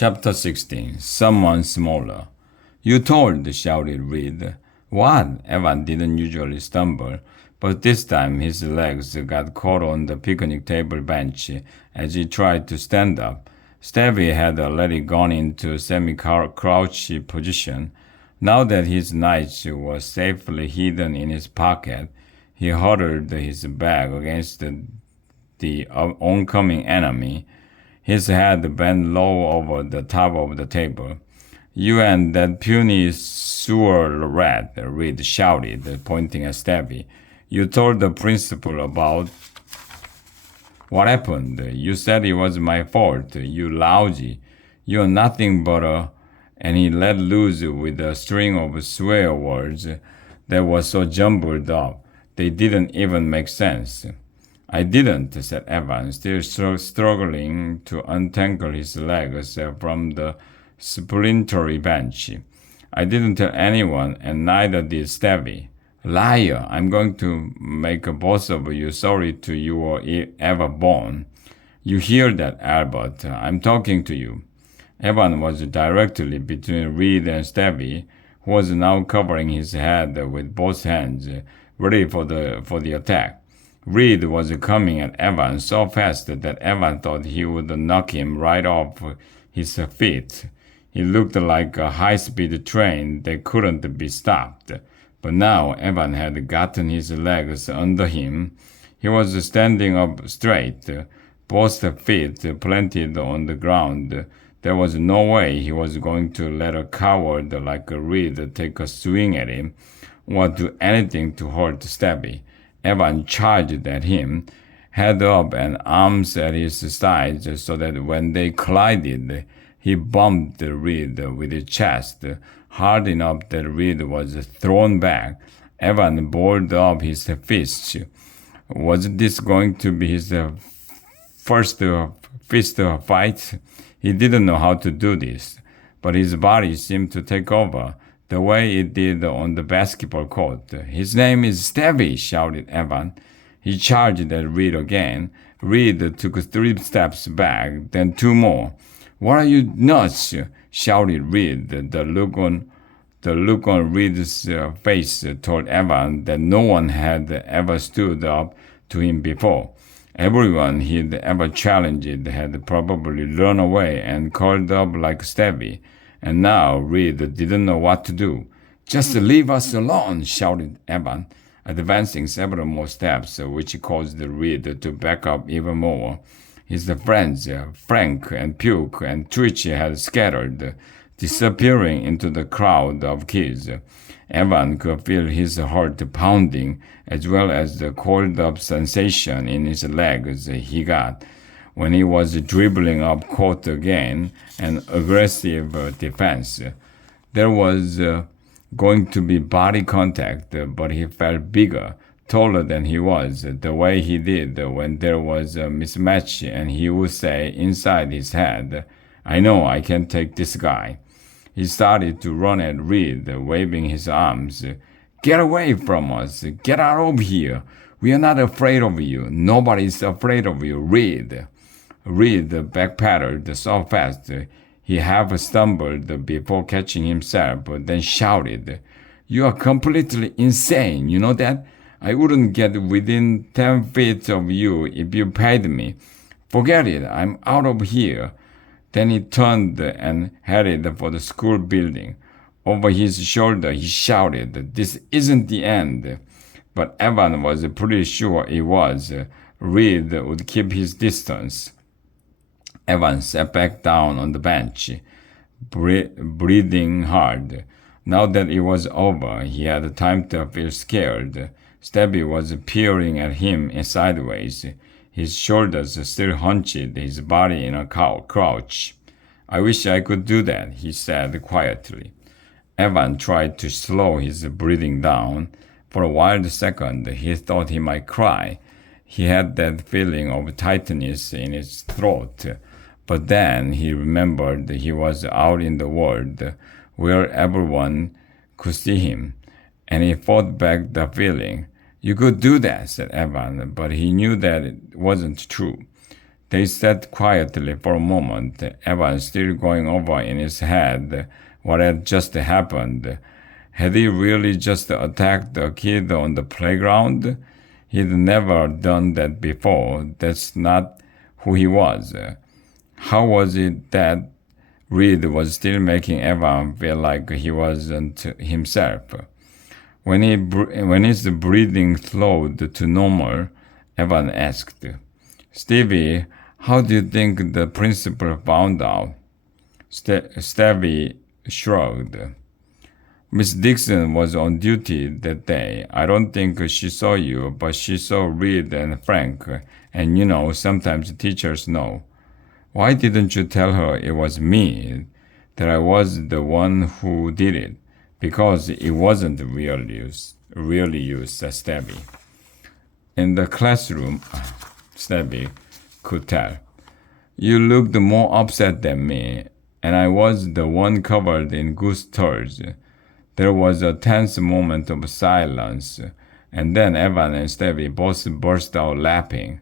Chapter 16. Someone smaller. You told, shouted Reed. What? Evan didn't usually stumble, but this time his legs got caught on the picnic table bench as he tried to stand up. Stevie had already gone into semi-crouch position. Now that his knife was safely hidden in his pocket, he huddled his back against the oncoming enemy, his head bent low over the top of the table. You and that puny sewer rat, Reed shouted, pointing at Stevie. You told the principal about what happened. You said it was my fault, you lousy. You're nothing but a... And he let loose with a string of swear words that was so jumbled up they didn't even make sense. I didn't, said Evan, still struggling to untangle his legs from the splintery bench. I didn't tell anyone, and neither did Stevie. Liar! I'm going to make both of you sorry to you were ever born. You hear that, Albert? I'm talking to you. Evan was directly between Reed and Stevie, who was now covering his head with both hands, ready for the attack. Reed was coming at Evan so fast that Evan thought he would knock him right off his feet. He looked like a high-speed train that couldn't be stopped. But now Evan had gotten his legs under him. He was standing up straight, both feet planted on the ground. There was no way he was going to let a coward like Reed take a swing at him or do anything to hurt Stevie. Evan charged at him, head up and arms at his sides so that when they collided, he bumped Reed with his chest hard enough that Reed was thrown back. Evan balled up his fists. Was this going to be his first fist fight? He didn't know how to do this, but his body seemed to take over, the way it did on the basketball court. His name is Stevie, shouted Evan. He charged at Reed again. Reed took 3 steps back, then 2 more. What are you, nuts? Shouted Reed. The look on Reed's face told Evan that no one had ever stood up to him before. Everyone he'd ever challenged had probably run away and curled up like Stevie. And now Reed didn't know what to do. Just leave us alone, shouted Evan, advancing several more steps, which caused Reed to back up even more. His friends, Frank and Puke and Twitch, had scattered, disappearing into the crowd of kids. Evan could feel his heart pounding, as well as the coiled-up sensation in his legs he got when he was dribbling up court again, an aggressive defense. There was going to be body contact, but he felt bigger, taller than he was, the way he did when there was a mismatch, and he would say inside his head, I know I can take this guy. He started to run at Reed, waving his arms. Get away from us! Get out of here! We are not afraid of you. Nobody's afraid of you, Reed. Reed backpedaled so fast he half stumbled before catching himself, then shouted, You are completely insane, you know that? I wouldn't get within 10 feet of you if you paid me. Forget it, I'm out of here. Then he turned and headed for the school building. Over his shoulder, he shouted, This isn't the end. But Evan was pretty sure it was. Reed would keep his distance. Evan sat back down on the bench, breathing hard. Now that it was over, he had time to feel scared. Stevie was peering at him sideways, his shoulders still hunched, his body in a crouch. I wish I could do that, he said quietly. Evan tried to slow his breathing down. For a wild second, he thought he might cry. He had that feeling of tightness in his throat. But then he remembered he was out in the world, where everyone could see him, and he fought back the feeling. You could do that, said Evan, but he knew that it wasn't true. They sat quietly for a moment, Evan still going over in his head what had just happened. Had he really just attacked a kid on the playground? He'd never done that before. That's not who he was. How was it that Reed was still making Evan feel like he wasn't himself? When his breathing slowed to normal, Evan asked, Stevie, how do you think the principal found out? Stevie shrugged. Miss Dixon was on duty that day. I don't think she saw you, but she saw Reed and Frank, and sometimes teachers know. Why didn't you tell her it was me, that I was the one who did it? Because it wasn't really you, said Stevie. In the classroom, Stevie could tell. You looked more upset than me, and I was the one covered in goose turds. There was a tense moment of silence, and then Evan and Stevie both burst out laughing.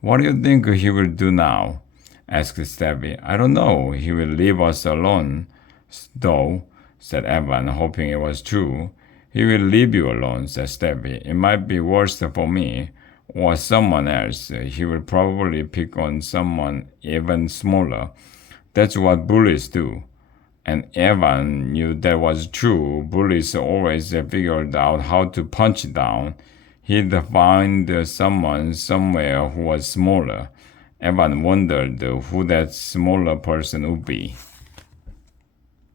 What do you think he will do now? Asked Stevie. I don't know. He will leave us alone, though, said Evan, hoping it was true. He will leave you alone, said Stevie. It might be worse for me or someone else. He will probably pick on someone even smaller. That's what bullies do. And Evan knew that was true. Bullies always figured out how to punch down. He'd find someone somewhere who was smaller. Evan wondered who that smaller person would be.